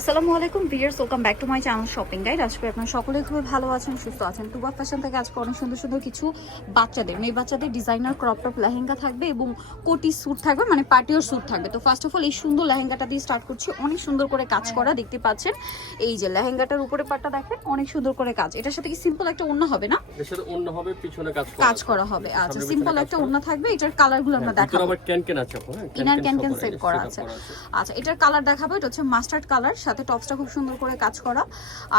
আসসালামু আলাইকুম viewers welcome back to my channel shopping guide. আজকে আপনারা সকলেই খুবই ভালো আছেন সুস্থ আছেন। টুবা ফ্যাশন থেকে আজকে অনেক সুন্দর সুন্দর কিছু বাচ্চাদের মেয়ে বাচ্চাদের ডিজাইনার ক্রপ টপ লেহেঙ্গা থাকবে এবং কোটি স্যুট থাকবে মানে পার্টিও স্যুট থাকবে। তো ফার্স্ট অফ অল এই সুন্দর লেহেঙ্গাটা দিয়ে স্টার্ট করছি। অনেক সুন্দর করে কাজ করা দেখতে পাচ্ছেন। এই যে লেহেঙ্গাটার উপরে পাটটা দেখেন অনেক সুন্দর করে কাজ। এটার সাথে কি সিম্পল একটা ওড়না হবে না? এর সাথে হবে পিছনে কাজ করা কাজ করা হবে। আচ্ছা সিম্পল একটা ওড়না থাকবে এটার কালারগুলো আমরা হ্যাঁ, দেখাবো। আবার ক্যান ক্যান আছে হ্যাঁ, ইনার করা, সেট করা setup আছে। আচ্ছা এটার কালার দেখাবো এটা হচ্ছে মাস্টার্ড কালার সাথে টপসটা খুব সুন্দর করে কাজ করা।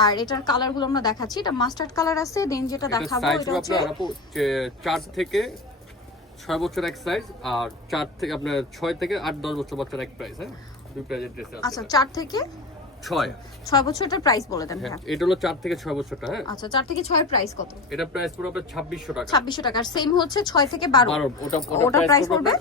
আর এটার কালারগুলো আমরা দেখাচ্ছি। এটা মাস্টার্ড কালার আছে দেন যেটা দেখাবো এটা হচ্ছে চার থেকে ছয় বছর এক সাইজ আর চার থেকে আপনার ছয় থেকে আট দশ বছর বাচ্চার এক প্রাইস হ্যাঁ? দুই প্রাইজের ড্রেস আচ্ছা চার থেকে ছয়। ছয় প্রাইস বলে দেন হ্যাঁ এটা হলো চার থেকে ছয় বছরটা হ্যাঁ? আচ্ছা চার থেকে ছয়ের প্রাইস কত? এটা প্রাইস পড়বে আপনার ছাব্বিশশো টাকা। ছাব্বিশশো টাকা সেম হচ্ছে ছয় থেকে বারো। ওটা ওটা প্রাইস পড়বে?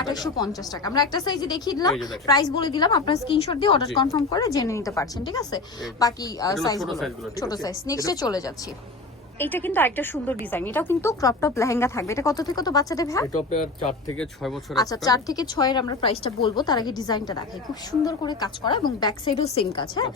আঠাশশো পঞ্চাশ টাকা। আমরা একটা সাইজে দেখিয়ে দিলাম। প্রাইস বলে দিলাম আপনার স্ক্রিনশট দিয়ে অর্ডার কনফার্ম করে জেনে নিতে পারছেন ঠিক আছে? বাকি সাইজ ছোট? সাইজ নেক্সটে চলে যাচ্ছি। এটা কিন্তু আরেকটা সুন্দর ডিজাইন এটাও কিন্তু ক্রপ টপ লেহেঙ্গা থাকবে। এটা কত থেকে কত বাচ্চাদের ভাই? এটা আপনার চার থেকে ছয় বছর আচ্ছা চার থেকে ছয়ের আমরা প্রাইসটা বলব। তার আগে ডিজাইনটা দেখাই। খুব সুন্দর করে কাজ করা এবং ব্যাক সাইডও সেম কাজ হ্যাঁ?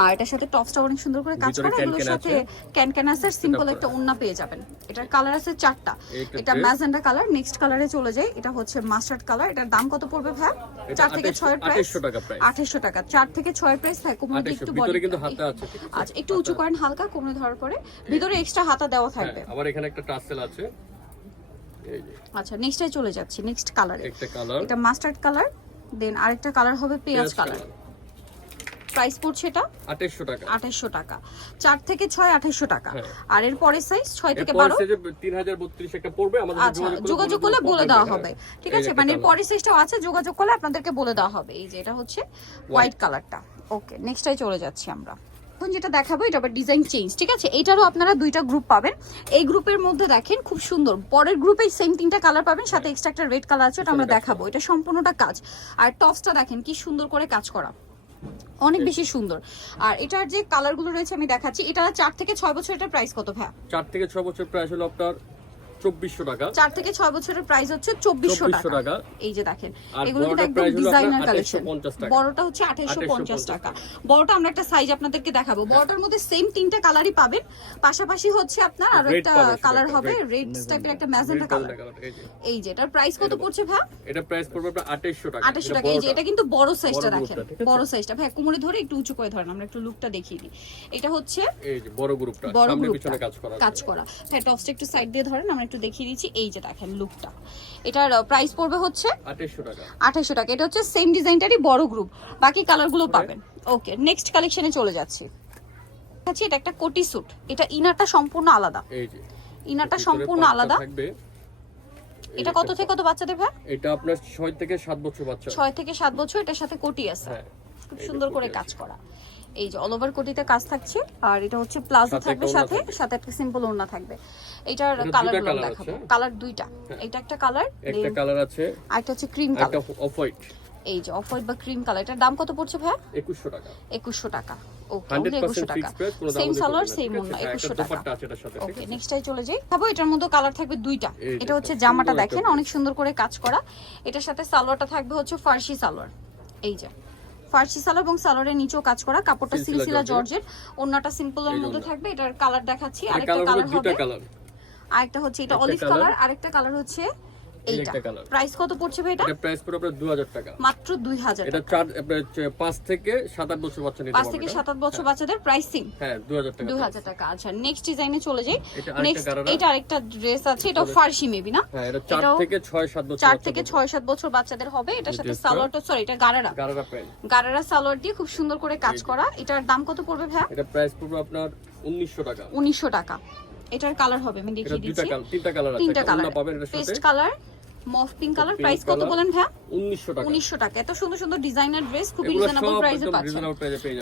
আর এটার সাথে টপসটা অনেক সুন্দর করে কাজ করা। এগুলোর সাথে। ক্যান আছে। সিম্পল একটা ওন্না পেয়ে যাবেন। এটার কালার আছে চারটা। এটা। ম্যাজেন্ডা কালার নেক্সট কালারে চলে যায় এটা হচ্ছে মাস্টার্ড কালার এটার দাম কত পড়বে ভাই? এটা চার থেকে 28 ছয়ের প্রাইস 2800 টাকা price। আঠাশশো টাকা। চার থেকে ছয়ের প্রাইস থাকে কোমরে একটু ভিতরে কিন্তু হাতা আছে। আচ্ছা একটু উঁচু করেন হালকা কোমরে ধরার পরে ভিতরে এক্সট্রা হাতা দেওয়া থাকবে। হ্যাঁ, আবার এখানে একটা টাসেল আছে। আচ্ছা নেক্সটে চলে যাচ্ছি নেক্সট কালারে একটা কালার এটা মাস্টার্ড কালার দেন আরেকটা কালার হবে পেঁয়াজ কালার প্রাইস পড়ছে এটা? আঠাশশো টাকা। আঠাশশো টাকা। চার থেকে ছয় আঠাশশো টাকা। হ্যাঁ। আর এর পরের সাইজ ছয় থেকে এরপর বারো? সাইজে 3032 একটা পড়বে আমাদের আচ্ছা যোগাযোগ করলে বলে দেওয়া হবে। ঠিক আছে মানে এর পরের সাইজটাও আছে যোগাযোগ করলে আপনাদেরকে বলে দেওয়া হবে। এই যে এটা হচ্ছে হোয়াইট কালারটা ওকে নেক্সটটাই চলে যাচ্ছি আমরা। এখন যেটা দেখাবো এটা আবার ডিজাইন চেঞ্জ ঠিক আছে? এটারও আপনারা দুইটা গ্রুপ পাবেন। এই গ্রুপের মধ্যে দেখেন খুব সুন্দর। পরের গ্রুপে সেম তিনটা কালার পাবেন সাথে এক্সট্রা একটা রেড কালার আছে ওটা আমরা দেখাবো। এটা সম্পূর্ণটা কাজ। আর টপসটা দেখেন কি সুন্দর করে কাজ করা। অনেক বেশি সুন্দর। আর এটার যে কালারগুলো রয়েছে আমি দেখাচ্ছি। এটা চার থেকে ছয় বছর এটার প্রাইস কত ভাই চার থেকে ছয় বছর প্রাইস হলো আপনার চব্বিশশো টাকা। চার থেকে ছয় বছরের প্রাইস হচ্ছে চব্বিশশো 2400 টাকা। এই যে দেখেন এগুলো কিন্তু একদম ডিজাইনার কালেকশন বড়টা হচ্ছে আঠাইশো পঞ্চাশ 2850 টাকা। বড়টা আমরা একটা সাইজ আপনাদেরকে দেখাবো। বড়টার মধ্যে সেম তিনটা কালারই পাবেন। পাশাপাশি হচ্ছে আপনার আরও একটা কালার হবে রেড টাইপের একটা ম্যাজেন্টা কালার এই যে। এটার প্রাইস কত পড়ছে ভাই এটা প্রাইস পড়বে আপনার টাকা। টাকা। এই যে এটা কিন্তু বড় সাইজটা দেখেন? বড় সাইজটা ভাই কোমরে ধরে একটু উঁচু করে ধরেন আমরা একটু লুকটা দেখিয়ে দিই। এটা হচ্ছে এই যে বড় গ্রুপটা। সামনে পিছনে কাজ করা কাজ করা। হ্যাঁ টপসটা একটু সাইড দিয়ে ধরেন আমরা একটু দেখিয়ে দিচ্ছি। এই যে দেখেন লুকটা এটার প্রাইস পড়বে হচ্ছে আঠাশশো টাকা। এটা হচ্ছে সেম ডিজাইনটারই বড় গ্রুপ বাকি কালারগুলো পাবেন। ওকে নেক্সট কালেকশনে চলে যাচ্ছি। আচ্ছা এটা একটা কোটি স্যুট এটা ইনারটা সম্পূর্ণ আলাদা। এই যে। ইনারটা সম্পূর্ণ আলাদা। এটা কত থেকে কত বাচ্চাদের ভাই? এটা আপনার ছয় থেকে সাত বছর বাচ্চা। ছয় থেকে সাত বছর এটার সাথে কোটি আছে। হ্যাঁ খুব সুন্দর করে কাজ করা। এই যে অল ওভার কোটিতে কাজ থাকছে আর এটা হচ্ছে প্লাজো থাকবে একটা সাথে সাথে একটা সিম্পল ওড়না থাকবে। এটার এটা দুইটা কালারগুলো দেখাবো। কালার দুইটা। হ্যাঁ। এটা একটা কালার একটা কালার আছে আরেকটা হচ্ছে ক্রিম একটা কালার অফ হোয়াইট এই যে অফ হোয়াইট বা ক্রিম কালার এটার দাম কত পড়ছে ভাই একুশশো টাকা। একুশশো টাকা। ওকে সেম সালোয়ার সেম ওন্না একটা ওকে নেক্সটটাই চলে যাই। এটার মধ্যে কালার থাকবে দুইটা। এটা হচ্ছে জামাটা দেখেন অনেক সুন্দর করে কাজ করা। এটার সাথে সালোয়ারটা থাকবে হচ্ছে ফার্সি সালোয়ার। এই যে। ফার্সি সালোয়ার এবং সালোয়ারের নিচেও কাজ করা কাপড়টা সিলসিলা জর্জেট। অন্যটা ওন্নাটা সিম্পলের মধ্যে থাকবে এটার কালার দেখাচ্ছি আরেকটা কালার হবে। আরেকটা হচ্ছে এটা অলিভ কালার আরেকটা কালার হচ্ছে এইটা। প্রাইস কত পড়ছে ভাই এটা? এটা প্রাইস পড়বে আপনার 2000 টাকা। মাত্র দুই হাজার এটা চার আপনার হচ্ছে থেকে সাত বছর বাচ্চা নিতে পাঁচ থেকে এটা। বছর বাচ্চাদের প্রাইসিং হ্যাঁ 2000 টাকা দুই price। হাজার টাকা আচ্ছা। নেক্সট ডিজাইনে চলে যাই। এটা নেক্সট এটা আরেকটা ড্রেস আছে এটা ফার্সি মেবি না? হ্যাঁ এটা চার থেকে ছয় সাত বছর চার থেকে ছয় সাত বছর বাচ্চাদের হবে। এটার সাথে সালোয়ারটা সরি এটা গারারা। গারারা প্রাইস গারারা সালোয়ার দিয়ে খুব সুন্দর করে কাজ করা। এটার দাম কত পড়বে এটা প্রাইস পড়বে আপনার 1900 টাকা। উনিশশো টাকা। এটার কালার হবে আমি দেখিয়ে দিচ্ছি। তিনটা কালার তিনটা কালার পাবেন paste colour mauve pink colour price কত বলেন ভাইয়া? 1900 টাকা। উনিশশো টাকা। এত সুন্দর সুন্দর ডিজাইনার ড্রেস এগুলো রিজনেবল প্রাইসে পাচ্ছেন।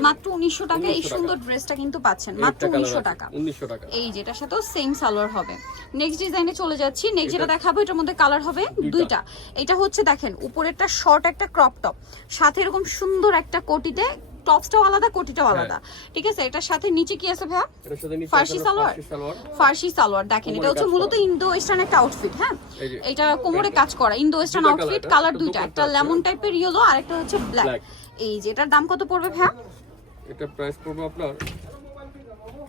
মাত্র উনিশশো টাকা এই সুন্দর ড্রেসটা কিন্তু পাচ্ছেন। মাত্র একটা colour উনিশশো আছে, টাকা। 1900 টাকা। এই যেটার সাথেও সেম সালোয়ার হবে। নেক্সট ডিজাইনে চলে যাচ্ছি। নেক্সট যেটা দেখাবো এটার মধ্যে কালার হবে দুইটা। এটা হচ্ছে দেখেন উপরেরটা শর্ট একটা ক্রপ টপ সাথে এরকম সুন্দর একটা কোটিতে টপসটাও আলাদা কোটিটাও হ্যাঁ। আলাদা। ঠিক আছে? এটার সাথে নিচে কি আছে ভাইয়া? ফার্সি সালোয়ার? ফার্সি সালোয়ার। দেখেন এটা হচ্ছে মূলত ইন্দো ওয়েস্টার্ন একটা আউটফিট হ্যাঁ? এটা কোমরে কাজ করা। ইন্দো ওয়েস্টার্ন আউটফিট কালার দুইটা একটা লেমন টাইপের ইয়েলো আর একটা হচ্ছে ব্ল্যাক এই যে এটার দাম কত পড়বে ভাইয়া? এটা প্রাইস পড়বে আপনার?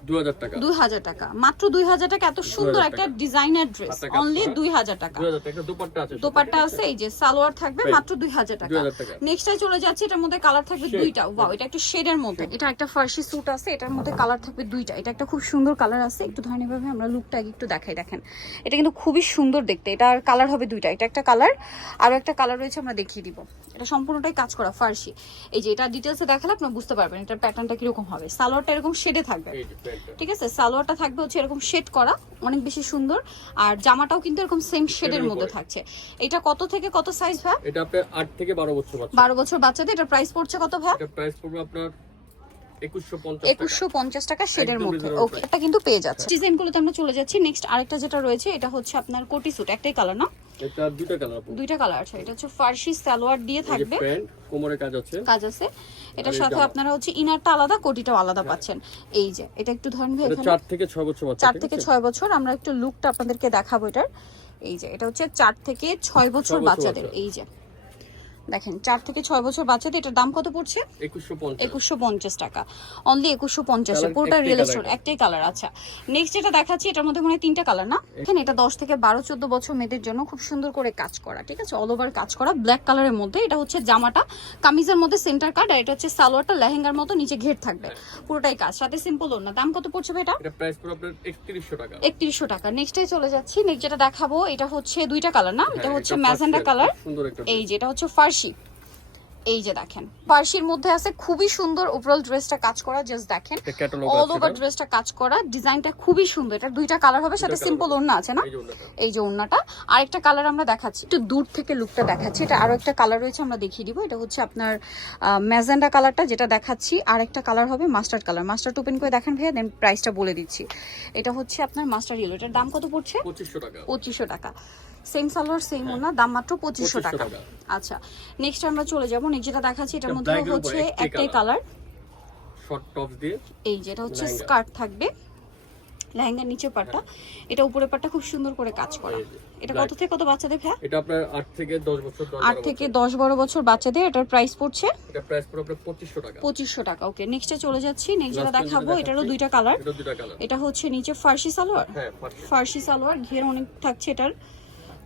দু হাজার টাকা। দুই হাজার টাকা। মাত্র দুই হাজার টাকা এত সুন্দর একটা ডিজাইনার ড্রেস অনলি করা। দুই হাজার টাকা। দু হাজার টাকা দোপাট্টা আছে দোপাট্টা আছে। এই যে সালোয়ার থাকবে মাত্র দুই হাজার টাকা। 2000 টাকা। নেক্সটটাই চলে যাচ্ছে এটার মধ্যে কালার থাকবে দুইটা। ওয়াও এটা একটু শেডের মধ্যে। এটা একটা ফার্সি স্যুট আছে এটার মধ্যে কালার থাকবে দুইটা। এটা একটা খুব সুন্দর কালার আছে একটু ধরেন এভাবে আমরা লুকটা আগে একটু দেখাই দেখেন। এটা কিন্তু খুবই সুন্দর দেখতে। এটার কালার হবে দুইটা। এটা একটা কালার আরও একটা কালার রয়েছে আমরা দেখিয়ে দিব। এটা সম্পূর্ণটাই কাজ করা ফার্সি। এই যে এটা ডিটেলসে দেখালে আপনারা বুঝতে পারবেন এটার প্যাটার্নটা কীরকম হবে। সালোয়ারটা এরকম শেডে থাকবে। ঠিক আছে সালোয়ারটা থাকবে হচ্ছে এরকম শেড করা অনেক বেশি সুন্দর। আর জামাটাও কিন্তু এরকম সেম শেডের মধ্যে থাকছে। এটা কত থেকে কত সাইজ ভাই? এটা আপনার আট থেকে বারো বছর বাচ্চা। বারো বছর বাচ্চাদের এটা প্রাইস পড়ছে কত ভাই? এটা প্রাইস পড়বে আপনার একুশশো পঞ্চাশ একুশশো পঞ্চাশ টাকা শেডের মধ্যে। reasonable ওকে এটা কিন্তু পেয়ে যাচ্ছে। ডিজাইনগুলোতে আমরা চলে যাচ্ছি। নেক্সট আরেকটা যেটা রয়েছে এটা হচ্ছে আপনার কোটি স্যুট একটাই কালার না? এটা দুইটা কালার দুইটা কালার আছে এটা হচ্ছে ফার্সি সালোয়ার দিয়ে থাকবে। কোমরে কাজ আছে। কাজ আছে। এটার সাথে আপনারা হচ্ছে ইনারটা আলাদা কোটিটাও আলাদা পাচ্ছেন। এই যে এটা একটু ধরেন ভাই এখানে চার থেকে ছয় বছর বাচ্চা 4 থেকে 6 বছর আমরা একটু লুকটা আপনাদেরকে দেখাবো এটার। এই যে এটা হচ্ছে চার থেকে ছয় বছর বছর বাচ্চাদের। এই যে দেখেন চার থেকে ছয় বছর বাচ্চাদের এটার দাম কত পড়ছে? একুশশো পঞ্চাশ। টাকা। অনলি একুশশো পঞ্চাশে পুরোটা রিয়েল এটা। একটাই কালার আচ্ছা। নেক্সট যেটা দেখাচ্ছি এটার মধ্যে মনে হয় তিনটা কালার না? এখানে এটা দশ থেকে বারো চোদ্দ বছর মেয়েদের জন্য খুব সুন্দর করে কাজ করা ঠিক আছে? অল ওভার কাজ করা ব্ল্যাক কালারের মধ্যে। এটা হচ্ছে জামাটা কামিজের মধ্যে সেন্টার কাট আর এটা হচ্ছে সালোয়ারটা লেহেঙ্গার মতো নিচে ঘের থাকবে। পুরোটাই কাজ সাথে সিম্পল ওর না দাম কত পড়ছে ভাই এটা? প্রাইস আপনার একত্রিশশো টাকা। একত্রিশশো টাকা। নেক্সটে চলে যাচ্ছি। নেক্সট যেটা দেখাবো এটা হচ্ছে দুইটা কালার না? এটা হ্যাঁ, হচ্ছে এটা ম্যাজেন্ডা কালার এই যে এটা হচ্ছে ফার্সি এই যে দেখেন পার্সির মধ্যে আছে খুবই সুন্দর ওভারঅল ড্রেসটা কাজ করা জাস্ট দেখেন অল ওভার ড্রেসটা কাজ করা ডিজাইনটা খুবই সুন্দর এটা দুইটা কালার হবে সাথে সিম্পল। ওড়না আছে না? এই যে ওনাটা এই যে ওড়নাটা। আরেকটা কালার আমরা দেখাচ্ছি একটু দূর থেকে লুকটা দেখাচ্ছি এটা আরও একটা কালার রয়েছে আমরা দেখিয়ে দিব এটা হচ্ছে আপনার ম্যাজেন্ডা কালারটা যেটা দেখাচ্ছি আরেকটা কালার হবে মাস্টার্ড কালার মাস্টার্ড ওপেন করে দেখেন ভাইয়া দেন প্রাইসটা বলে দিচ্ছি। এটা হচ্ছে আপনার মাস্টার ইয়েলো এটার দাম কত পড়ছে? পঁচিশশো টাকা। পঁচিশশো টাকা। সেম সালোয়ার সেম ওনা দাম মাত্র পঁচিশশো টাকা। আচ্ছা নেক্সট আমরা চলে যাব। নেক্সট যেটা দেখাচ্ছি এটার মধ্যে উপর হচ্ছে একটাই কালার শর্ট টপস দিয়ে এই যেটা হচ্ছে স্কার্ট থাকবে। লেহেঙ্গার নিচে পাটটা। এটা উপরের পাটটা খুব সুন্দর করে কাজ করা। এটা কত থেকে কত বাচ্চাদের ভ্যা এটা আপনার আট থেকে দশ বছর দশ আট বারো থেকে বছর। দশ বারো বছর বাচ্চাদের এটার প্রাইস পড়ছে? এটা প্রাইস পড়বে আপনার পঁচিশশো টাকা। পঁচিশশো টাকা ওকে নেক্সটে চলে যাচ্ছি নেক্সট যেটা দেখাবো এটারও দুইটা কালার এটা দুটা কালার এটা হচ্ছে নিচে ফার্সি সালোয়ার? হ্যাঁ ফার্সি সালোয়ার ঘের অনেক থাকছে এটার।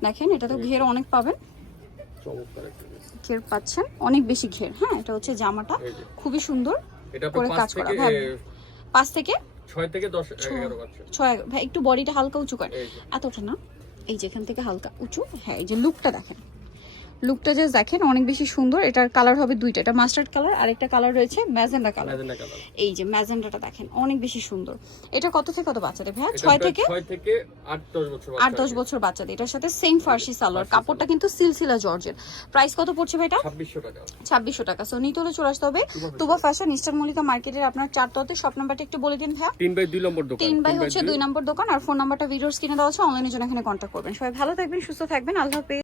দেখেন এটা তো ঘের অনেক পাবেন। ঘের পাচ্ছেন অনেক বেশি ঘের হ্যাঁ? এটা হচ্ছে জামাটা খুবই সুন্দর করে কাজ করা। হ্যাঁ ভাই পাঁচ থেকে ছয় থেকে দশ ছয় ভাই একটু বডিটা হালকা উঁচু করে। এতটা না? এই যেখান থেকে হালকা উঁচু। হ্যাঁ এই যে লুকটা দেখেন। লুকটা যে দেখেন অনেক বেশি সুন্দর। এটার কালার হবে দুইটা। এটা মাস্টার্ড কালার আর একটা কালার রয়েছে ম্যাজেন্ডা কালার এই যে ম্যাজেন্ডাটা দেখেন অনেক বেশি সুন্দর। এটা কত থেকে কত বাচ্চাদের ভাইয়া? ছয় থেকে? আট দশ বছর বাচ্চাদের। এটার সাথে সেম ফার্সি সালোয়ার কাপড়টা কিন্তু সিলসিলা জর্জের প্রাইস কত পড়ছে ভাই এটা? ছাব্বিশশো টাকা। সো নিতে হলে চলে আসতে হবে তুবা ফ্যাশন ইস্টার মল্লিকা মার্কেটের আপনার চারটাতে শপ নাম্বারটা একটু বলে দিন ভাইয়া। তিন বাই দুই নম্বর দোকান। তিন বাই হচ্ছে দুই। নম্বর দোকান। আর ফোন নাম্বারটা ভিডিওস কিনে দেওয়া আছে। অনলাইনের জন্য এখানে কন্ট্যাক্ট করবেন। সবাই ভালো থাকবেন সুস্থ থাকবেন। আল্লাহ হাফেজ।